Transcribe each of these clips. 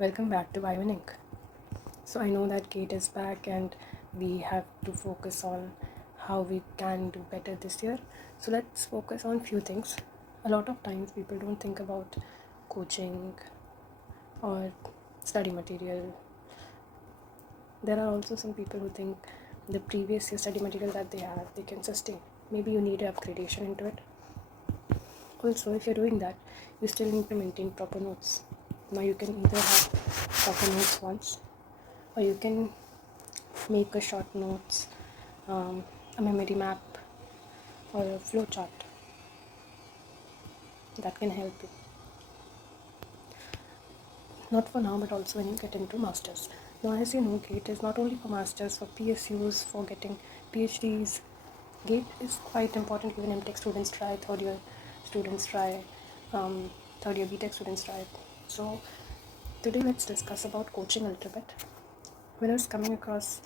Welcome back to Winning. So I know that Kate is back and we have to focus on how we can do better this year. So let's focus on few things. A lot of times people don't think about coaching or study material. There are also some people who think the previous year study material that they have, they can sustain. Maybe you need upgradation into it. Also, if you're doing that, you still need to maintain proper notes. Now you can either have proper notes once, or you can make a short notes, a memory map, or a flow chart that can help you. Not for now, but also when you get into masters. Now, as you know, GATE is not only for masters, for PSUs, for getting PhDs. GATE is quite important. Even MTech students try, third year students try, third year BTech students try. So today let's discuss about coaching a little bit. When I was coming across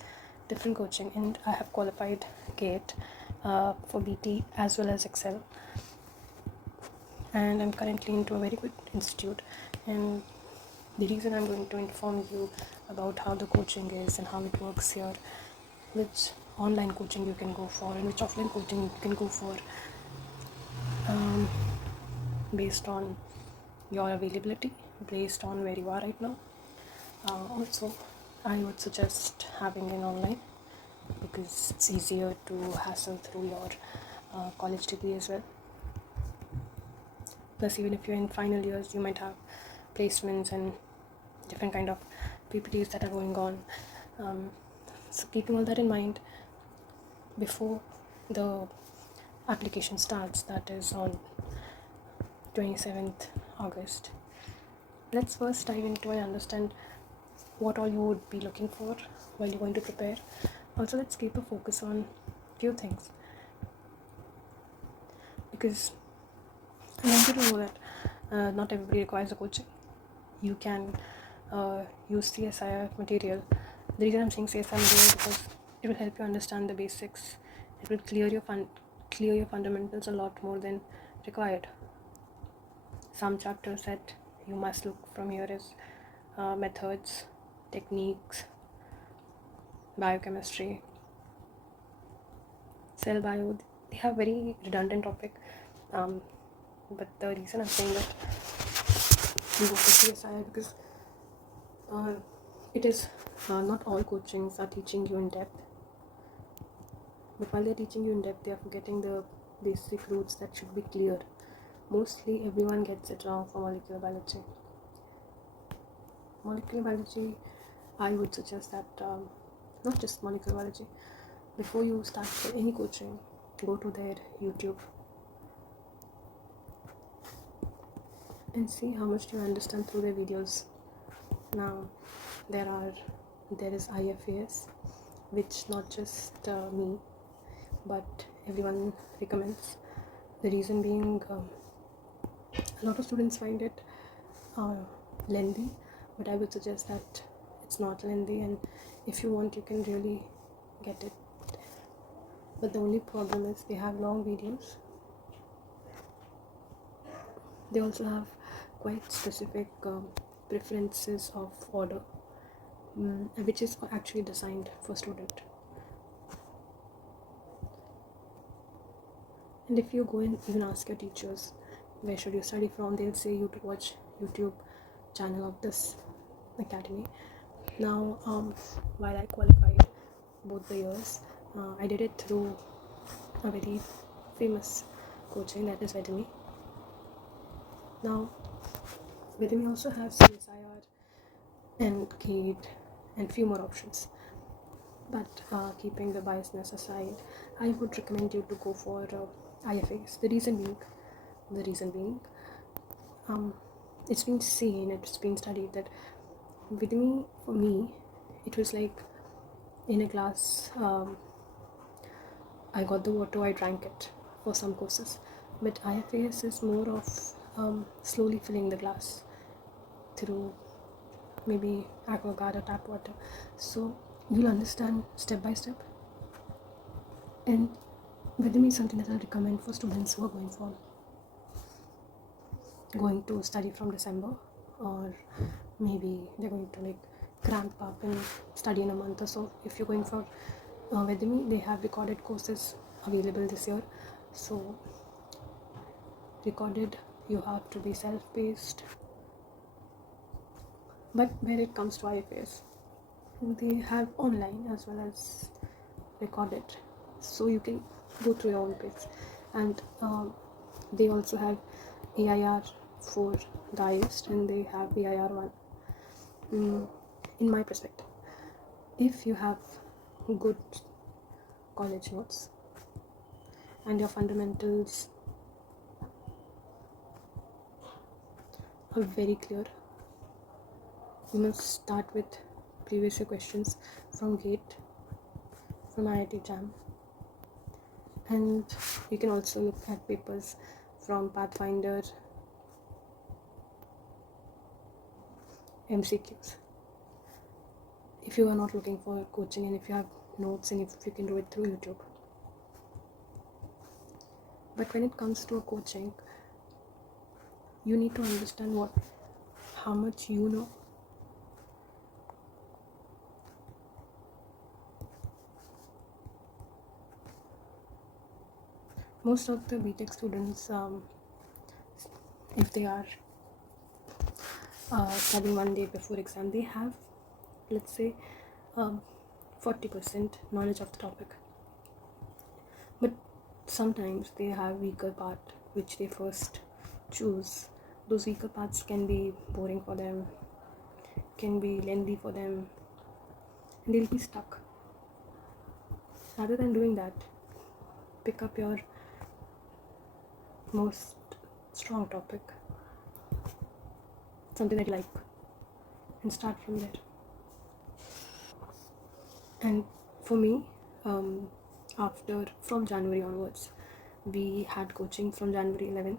different coaching, and I have qualified GATE for BT as well as Excel, and I'm currently into a very good institute. And the reason I'm going to inform you about how the coaching is and how it works here, which online coaching you can go for and which offline coaching you can go for, based on your availability, based on where you are right now. Also, I would suggest having an online because it's easier to hassle through your college degree as well. Plus, even if you're in final years, you might have placements and different kind of PPTs that are going on. So keeping all that in mind, before the application starts, that is on 27th August, let's first dive into and understand what all you would be looking for while you're going to prepare. Also, let's keep a focus on few things, because I want you to know that not everybody requires a coaching. You can use CSIR material. The reason I'm saying CSIR material is because it will help you understand the basics. It will clear your fundamentals a lot more than required. Some chapters that you must look from here is methods, techniques, biochemistry, cell bio. They have very redundant topic, but the reason I'm saying that you go for CSIR because it is not all coachings are teaching you in depth, but while they're teaching you in depth, they are forgetting the basic roots that should be clear. Mostly everyone gets it wrong for molecular biology. Molecular biology, I would suggest that not just molecular biology, before you start any coaching, go to their YouTube and see how much you understand through their videos. Now, there is IFAS, which not just me, but everyone recommends. The reason being, a lot of students find it lengthy, but I would suggest that it's not lengthy, and if you want, you can really get it. But the only problem is they have long videos. They also have quite specific preferences of order, which is actually designed for student. And if you go and even ask your teachers where should you study from, they'll say you to watch YouTube channel of this academy. Now, while I qualified both the years, I did it through a very famous coaching, that is Vedami. Now, Vedami also has CSIR and GATE and few more options. But keeping the biasness aside, I would recommend you to go for IFAs. The reason being, it's been seen, it's been studied that with me, for me, it was like in a glass, I got the water, I drank it for some courses. But IFAS is more of slowly filling the glass through maybe aquaguard or tap water. So you'll understand step by step. And Vedami is something that I recommend for students who are going to study from December, or maybe they're going to like cramp up and study in a month or so. If you're going for with me, they have recorded courses available this year. So recorded, you have to be self-paced. But when it comes to IFAs, they have online as well as recorded, so you can go through your own pace. And they also have AIR for the highest, and they have AIR 1. In my perspective, if you have good college notes and your fundamentals are very clear, you must start with previous year questions from GATE, from IIT JAM, and you can also look at papers from Pathfinder, MCQs. If you are not looking for coaching, and if you have notes, and if you can do it through YouTube. But when it comes to a coaching, you need to understand how much you know. Most of the BTech students, if they are studying one day before exam, they have, let's say, 40% knowledge of the topic. But sometimes they have weaker part which they first choose. Those weaker parts can be boring for them, can be lengthy for them, and they'll be stuck. Rather than doing that, pick up your most strong topic, something that you like, and start from there. And for me, from January onwards, we had coaching from January 11th.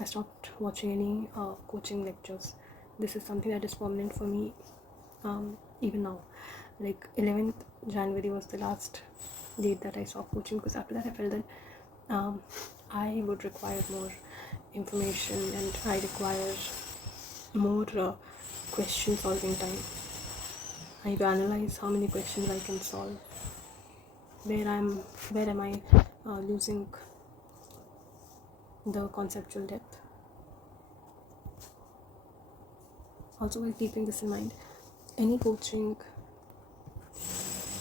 I stopped watching any coaching lectures. This is something that is permanent for me even now. Like 11th January was the last date that I stopped coaching, because after that I felt that I would require more information, and I require more question solving time. I need to analyze how many questions I can solve. Where am I losing the conceptual depth? Also, while keeping this in mind, any coaching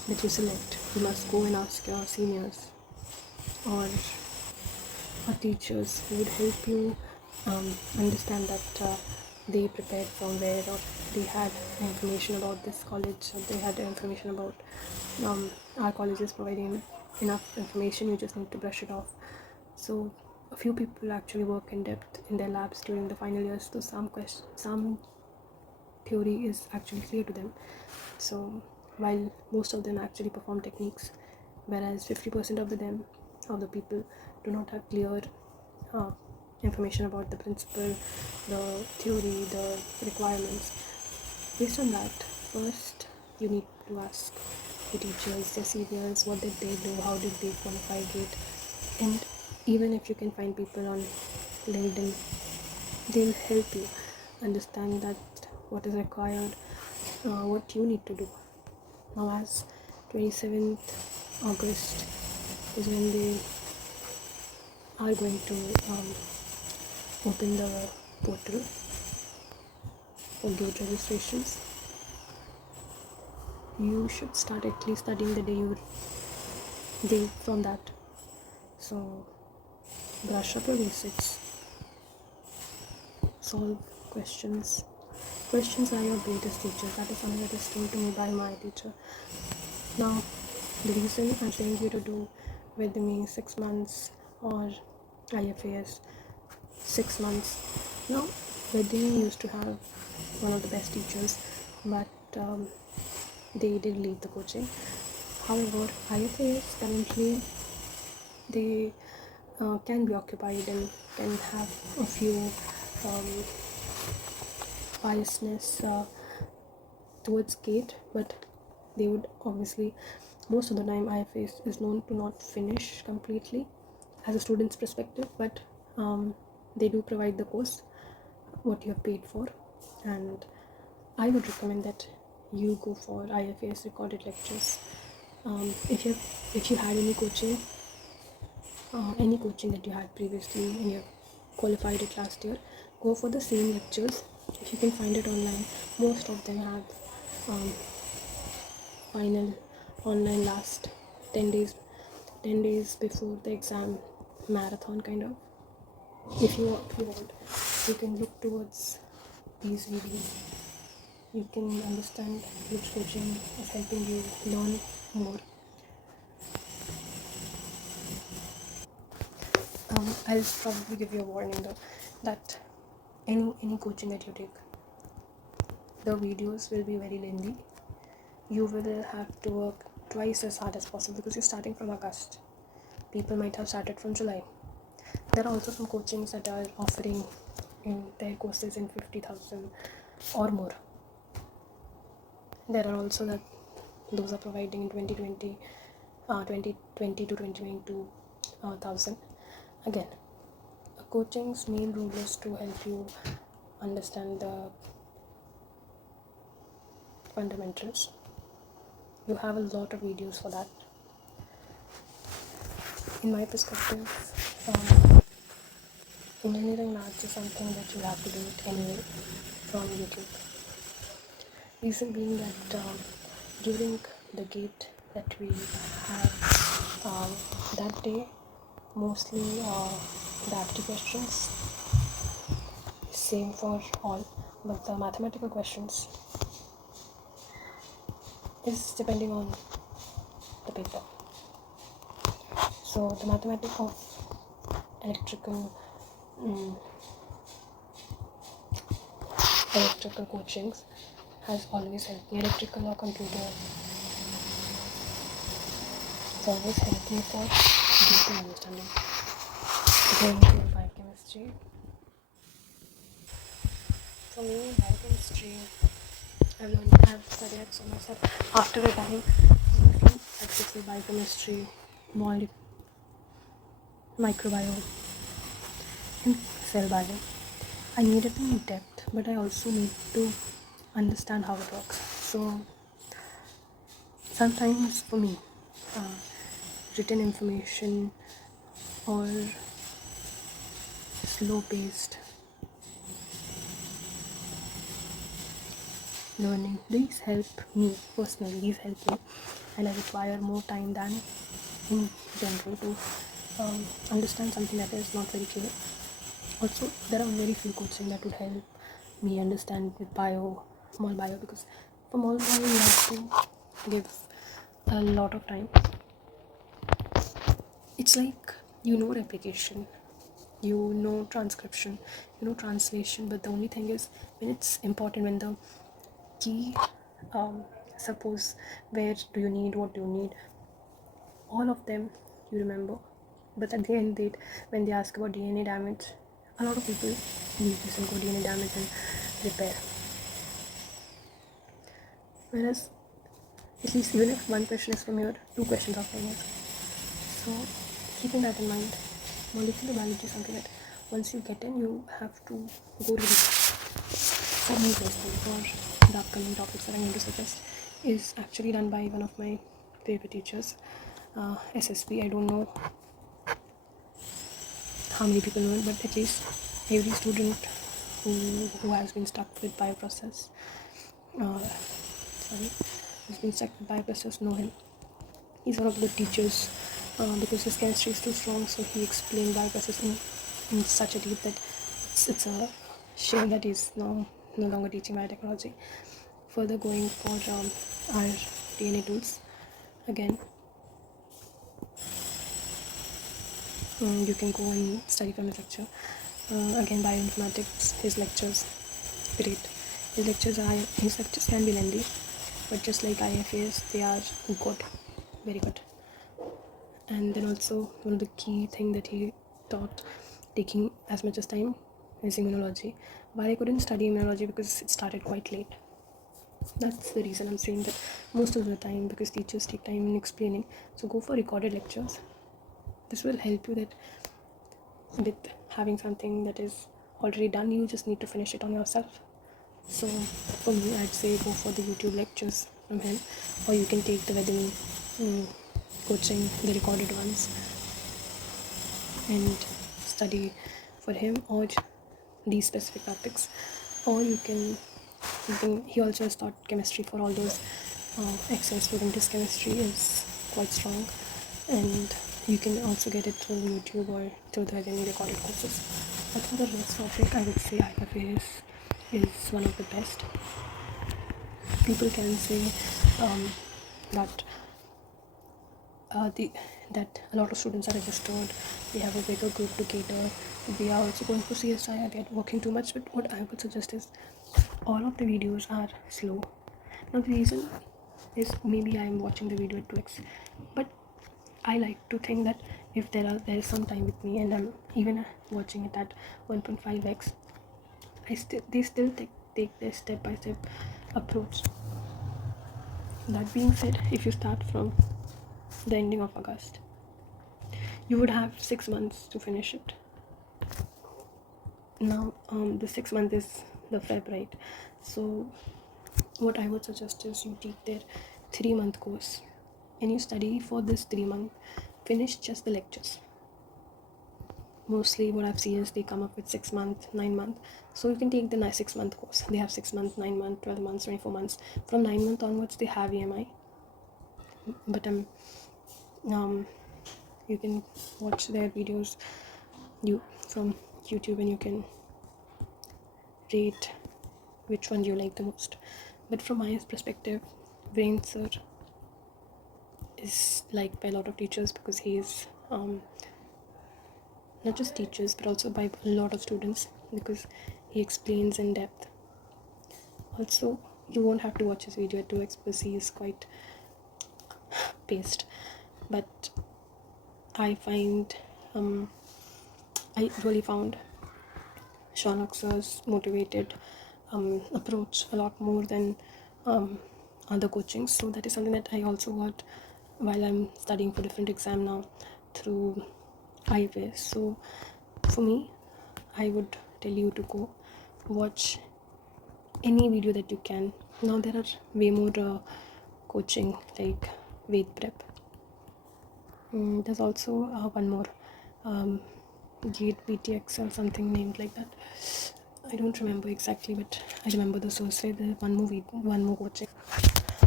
that you select, you must go and ask your seniors or teachers who would help you understand that they prepared from where, or they had information about this college, or they had information about our college is providing enough information, you just need to brush it off. So a few people actually work in depth in their labs during the final years, so some theory is actually clear to them. So while most of them actually perform techniques, whereas 50% of the people do not have clear information about the principle, the theory, the requirements. Based on that, first you need to ask the teachers, their seniors, what did they do, how did they qualify GATE, and even if you can find people on LinkedIn, they'll help you understand that what is required, what you need to do. Now, as 27th August is when they are going to open the portal for GATE registrations, you should start at least studying the day from that. So brush up your basics, solve questions. Questions are your greatest teachers. That is something that is told to me by my teacher. Now, the reason I'm saying you to do with me 6 months or IFAS 6 months. Now, Wedding used to have one of the best teachers, but they did leave the coaching. However, IFAS currently, they can be occupied and can have a few biasness towards GATE, but they would obviously, most of the time IFAS is known to not finish completely as a student's perspective, but they do provide the course what you have paid for, and I would recommend that you go for IFAS recorded lectures. If you had any coaching that you had previously and you qualified it last year, go for the same lectures. If you can find it online, most of them have um, final online last 10 days before the exam marathon kind of. If you want, you can look towards these videos. You can understand which coaching is helping you learn more. I'll probably give you a warning though, that any coaching that you take, the videos will be very lengthy. You will have to work twice as hard as possible because you're starting from August. People might have started from July. There are also some coachings that are offering in their courses in 50,000 or more. There are also that those are providing in 2020 to 2022,000. Again, a coaching's main role is to help you understand the fundamentals. You have a lot of videos for that. In my perspective, engineering maths is something that you have to do it anyway from YouTube. Reason being that during the gate that we have that day, mostly the aptitude questions, same for all, but the mathematical questions is depending on the paper. So the mathematics of electrical coachings has always helped me. Electrical or computer has always helped me for deeper understanding. Going to biochemistry. For me, biochemistry, I've studied it so much that after a time, I took the biochemistry, microbiome, and cell bio. I need it in depth, but I also need to understand how it works. So sometimes for me, written information or slow-paced learning, these help me personally, and I require more time than in general to understand something that is not very clear. Also, there are very few coaching that would help me understand with small bio, because for small bio you have to give a lot of time. It's like replication, transcription, translation, but the only thing is when it's important, when the key, suppose where do you need, what do you need, all of them you remember, but at the end when they ask about DNA damage, a lot of people leave this and go DNA damage and repair, whereas at least even if one question is from here, 2 questions are from here. So keeping that in mind, molecular biology is something that once you get in, you have to go really. For me personally, for the upcoming topics that I'm going to suggest, is actually done by one of my favorite teachers, SSP. I don't know how many people know it, but at least every student who has been stuck with bioprocess, know him. He's one of the teachers, because his chemistry is too strong, so he explained bioprocess in such a deep that it's a shame that he's now no longer teaching biotechnology. Further going for our DNA tools, again, you can go and study from his lecture. Again, bioinformatics, his lectures, great. His lectures can be lengthy, but just like IFAs, they are good, very good. And then also one of the key thing that he taught, taking as much as time, is immunology. But I couldn't study immunology because it started quite late. That's the reason I'm saying that most of the time, because teachers take time in explaining, so go for recorded lectures. This will help you that with having something that is already done, you just need to finish it on yourself. So for me, I'd say go for the YouTube lectures from him, or you can take the wedding coaching, the recorded ones, and study for him or these specific topics. Or you can he also has taught chemistry for all those excellent student. His chemistry is quite strong, and you can also get it through YouTube or through the any recorded courses. But for the rest topic, I would say IFA is one of the best. People can say that that a lot of students are registered, we have a bigger group to cater, we are also going for CSI, we are working too much. But what I would suggest is all of the videos are slow. Now the reason is maybe I am watching the video at 2x, but I like to think that if there is some time with me and I'm even watching it at 1.5x, they still take their step by step approach. That being said, if you start from the ending of August, you would have 6 months to finish it. Now the 6 month is the Feb, right? So what I would suggest is you take their 3-month course and you study for this 3 month, finish just the lectures. Mostly what I've seen is they come up with 6 month, 9 month. So you can take the 6 month course. They have 6 month, 9 month, 12 months, 24 months. From 9 month onwards they have EMI. But you can watch their videos from YouTube and you can rate which one you like the most. But from my perspective, Brain Sir is liked by a lot of teachers because he is not just teachers but also by a lot of students because he explains in depth. Also, you won't have to watch his video at 2x because he is quite paced. But I really found Sean Oxer's motivated approach a lot more than other coachings. So that is something that I also got while I'm studying for different exam now through IFS. So for me, I would tell you to go watch any video that you can. Now there are way more coaching like weight prep. There's also one more Gate PTX or something named like that. I don't remember exactly, but I remember the source. Say the one more coaching.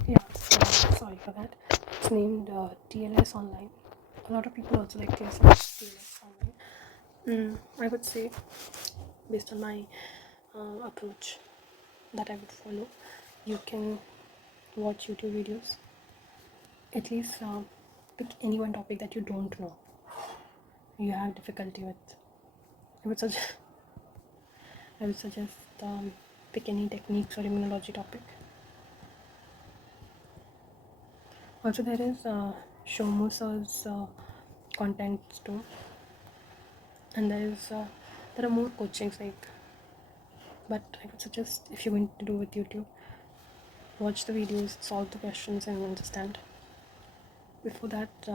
Yeah, so sorry for that. It's named TLS Online. A lot of people also like TLS Online. I would say, based on my approach that I would follow, you can watch YouTube videos. At least pick any one topic that you don't know, you have difficulty with. I would suggest pick any techniques or immunology topic. Also, there is Shomusa's content too, and there are more coachings like. But I would suggest if you're going to do with YouTube, watch the videos, solve the questions, and understand. Before that,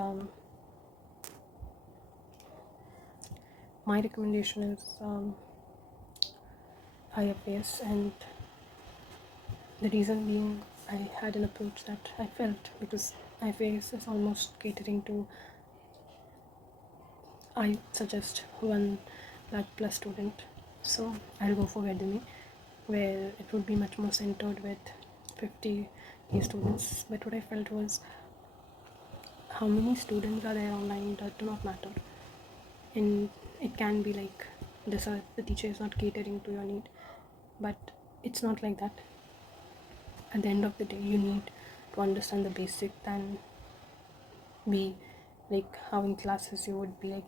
my recommendation is IFAS, and the reason being I had an approach that I felt because IFAS is almost catering to, I suggest 1 lakh plus student. So I'll go for Academy where it would be much more centered with 50 students. But what I felt was how many students are there online does not matter. And it can be like the teacher is not catering to your need, but it's not like that. At the end of the day, you need to understand the basic than be like how in classes you would be like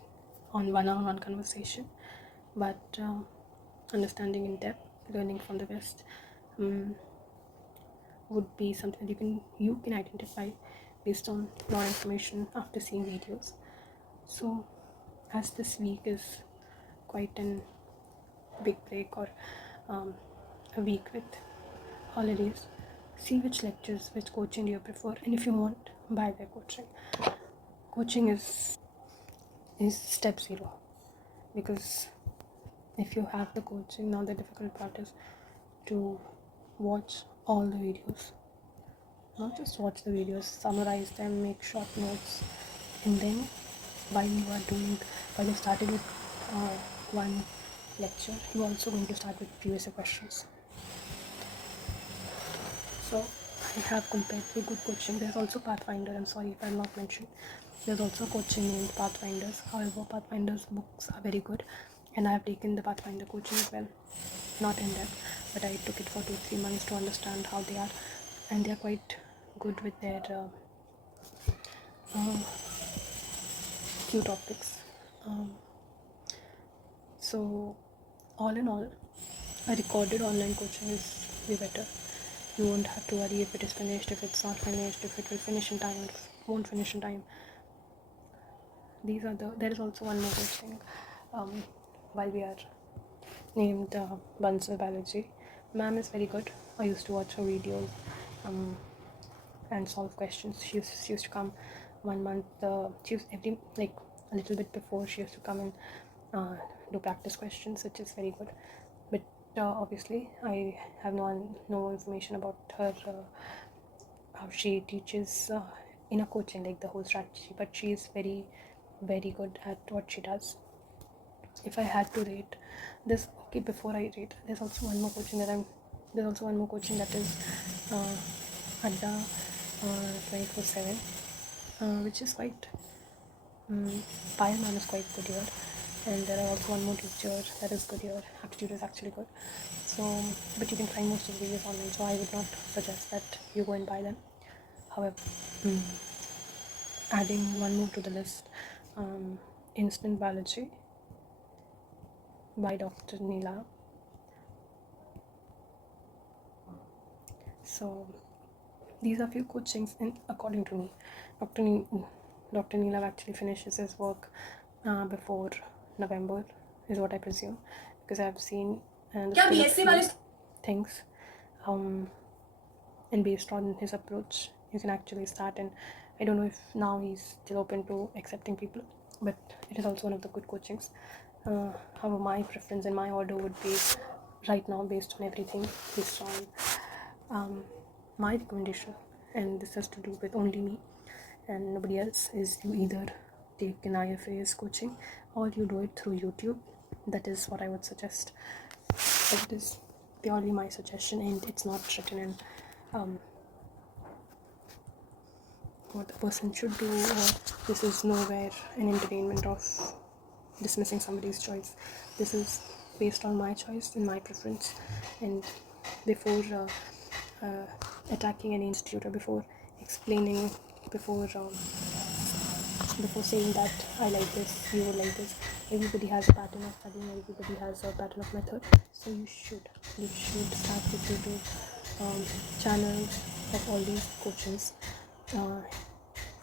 on one-on-one conversation, but understanding in depth, learning from the best would be something that you can identify based on more information after seeing videos. So as this week is quite an big break or a week with holidays, see which lectures, which coaching do you prefer, and if you want, buy their coaching. Coaching is step 0, because if you have the coaching, now the difficult part is to watch all the videos. Not just watch the videos, summarize them, make short notes, and then while you're starting with one lecture, you're also going to start with previous questions. So I have compared to good coaching. There's also Pathfinder. I'm sorry if I'm not mentioned. There's also coaching named Pathfinders. However, Pathfinders books are very good, and I have taken the Pathfinder coaching as well. Not in depth, but I took it for 2-3 months to understand how they are, and they are quite good with their few topics. So all in all, a recorded online coaching is way better. You won't have to worry if it is finished, if it's not finished, if it will finish in time, if it won't finish in time. There is also one more coaching while we are named Bansal Biology. Ma'am is very good. I used to watch her videos and solve questions. She used to come 1 month. She used every a little bit before. She used to come and do practice questions, which is very good. But obviously, I have no information about her how she teaches in a coaching, like the whole strategy. But she is very, very good at what she does. If I had to rate this, okay, before I rate, there's also one more coaching that is Adda 24/7, which is quite Payal is quite good here, and there are also one more teacher that is good here. Aptitude is actually good. So, but you can find most of the videos online, so I would not suggest that you go and buy them. However, adding one more to the list, Instant Biology by Dr. Neela. So these are few coachings, and according to me, Dr. Neela actually finishes his work before November, is what I presume, because I've seen things, and based on his approach, you can actually start. And I don't know if now he's still open to accepting people, but it is also one of the good coachings. However, my preference and my order would be right now based on everything, based on my recommendation, and this has to do with only me and nobody else, is you either take an IFAS coaching or you do it through YouTube. That is what I would suggest. But it is purely my suggestion, and it's not written in what the person should do, or this is nowhere an entertainment of dismissing somebody's choice. This is based on my choice and my preference, and before attacking any institute, or before explaining, before saying that I like this, you will like this, everybody has a pattern of studying, everybody has a pattern of method. So you should start with YouTube channels of all these coaches.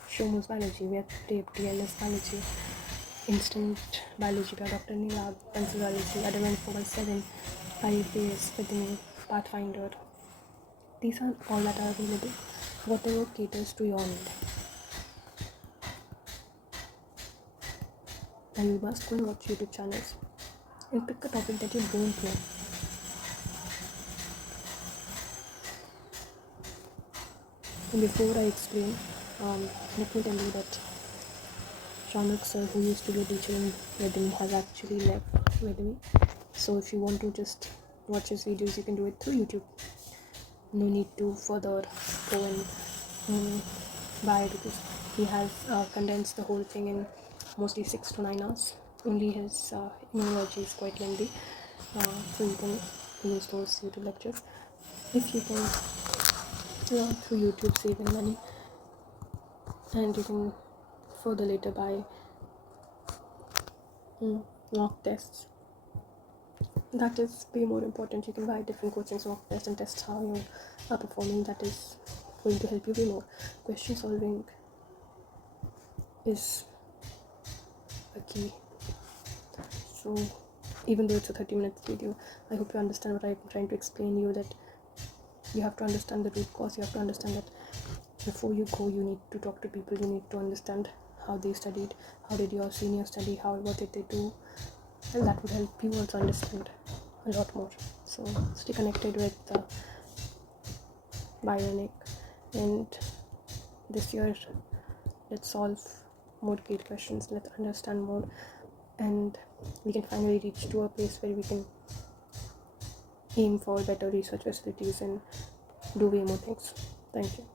Shomu's Biology, we have TLS Biology, Instant Biology by Dr. Neela, Pencil Biology, Adamant 417, IFAS, Rhythmic, Pathfinder. These are all that are available, whatever caters to your need. And you must go and watch YouTube channels and pick a topic that you don't know. And before I explain, let me tell you that Shanak sir, who used to be a teacher in Redmi, has actually left Redmi. So if you want to just watch his videos, you can do it through YouTube. No need to further go and buy, because he has condensed the whole thing in mostly 6 to 9 hours. Only his immunology is quite lengthy, so you can use those YouTube lectures. If you can learn through YouTube, saving money, and you can further later buy mock tests. That is way more important. You can buy different coachings, mock tests, and test how you are performing. That is going to help you way more. Question solving is a key. So even though it's a 30 minutes video, I hope you understand what I'm trying to explain you, that you have to understand the root cause. You have to understand that before you go, you need to talk to people. You need to understand how they studied, how did your senior study, what did they do, and that would help you also understand a lot more. So stay connected with bionic, and this year let's solve more gate questions, let's understand more, and we can finally reach to a place where we can aim for better research facilities and do way more things. Thank you.